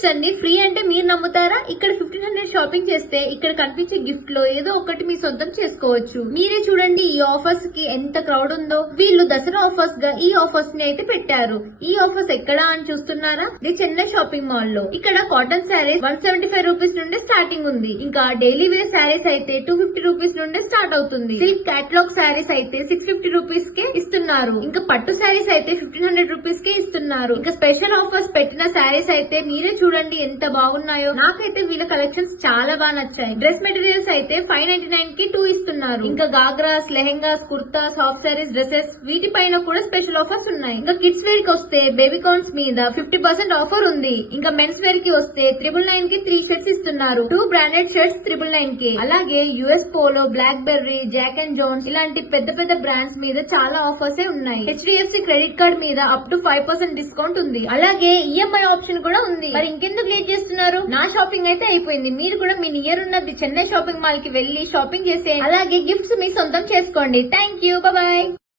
Gifts అండి. Free అంటే మీరు నమ్ముతారా? ఇక్కడ 1500 షాపింగ్ చేస్తే ఇక్కడ కనిపించే గిఫ్ట్ లో ఏదో ఒకటి మీ సొంతం చేసుకోవచ్చు. మీరే చూడండి ఈ ఆఫర్స్ కి ఎంత క్రౌడ్ ఉందో. వీళ్ళు దసరా ఆఫర్స్ గా ఈ ఆఫర్స్ ని అయితే పెట్టారు. ఈ ఆఫర్స్ ఎక్కడా అని చూస్తున్నారా? ఇది చెన్నై షాపింగ్ మాల్ లో. ఇక్కడ కాటన్ శారీస్ 175 రూపీస్ నుండి స్టార్టింగ్ ఉంది. ఇంకా డైలీ వేర్ శారీస్ అయితే 250 రూపీస్ నుండి స్టార్ట్ అవుతుంది. సిల్క్ క్యాటలాగ్ శారీస్ అయితే 650 రూపీస్ కే ఇస్తున్నారు. ఇంకా పట్టు శారీస్ అయితే 1500 రూపీస్ కే ఇస్తున్నారు. ఇంకా స్పెషల్ ఆఫర్స్ పెట్టిన శారీస్ అయితే మీరే చూడండి ఎంత బాగున్నాయో. నాకైతే వీళ్ళ కలెక్షన్స్ చాలా బాగా నచ్చాయి. డ్రెస్ మెటీరియల్స్ అయితే 599 కి 2 ఇస్తున్నారు. ఇంకా గాగ్రాస్, లెహెంగాస్, కుర్తాస్, హాఫ్ శారీస్, డ్రెస్సెస్ వీటిపైన కూడా స్పెషల్ ఆఫర్స్ ఉన్నాయి. ఇంకా కిడ్స్ వేర్ కి వస్తే బేబీ కార్న్స్ మీద 50% ఆఫర్ ఉంది. ఇంకా మెన్స్ వేర్ కి వస్తే 999 కి 3 సెట్స్ ఇస్తున్నారు. 2 బ్రాండెడ్ షర్ట్స్ 999 కి. అలాగే US Polo, BlackBerry, Jack and Jones ఇలాంటి పెద్ద పెద్ద బ్రాండ్స్ మీద చాలా ఆఫర్స్ ఉన్నాయి. హెచ్డిఎఫ్సి క్రెడిట్ కార్డ్ మీద అప్ టు 5% డిస్కౌంట్ ఉంది. అలాగే ఈఎంఐ ఆప్షన్ కూడా ఉంది. మరి ఇంకెందుకు లేట్ చేస్తున్నారు? నా షాపింగ్ అయితే అయిపోయింది. మీరు కూడా మీ నియర్ ఉన్నది చెన్నై షాపింగ్ మాల్ కి వెళ్లి షాపింగ్ చేసే అలాగే గిఫ్ట్స్ మీ సొంతం చేసుకోండి. Thank you, bye.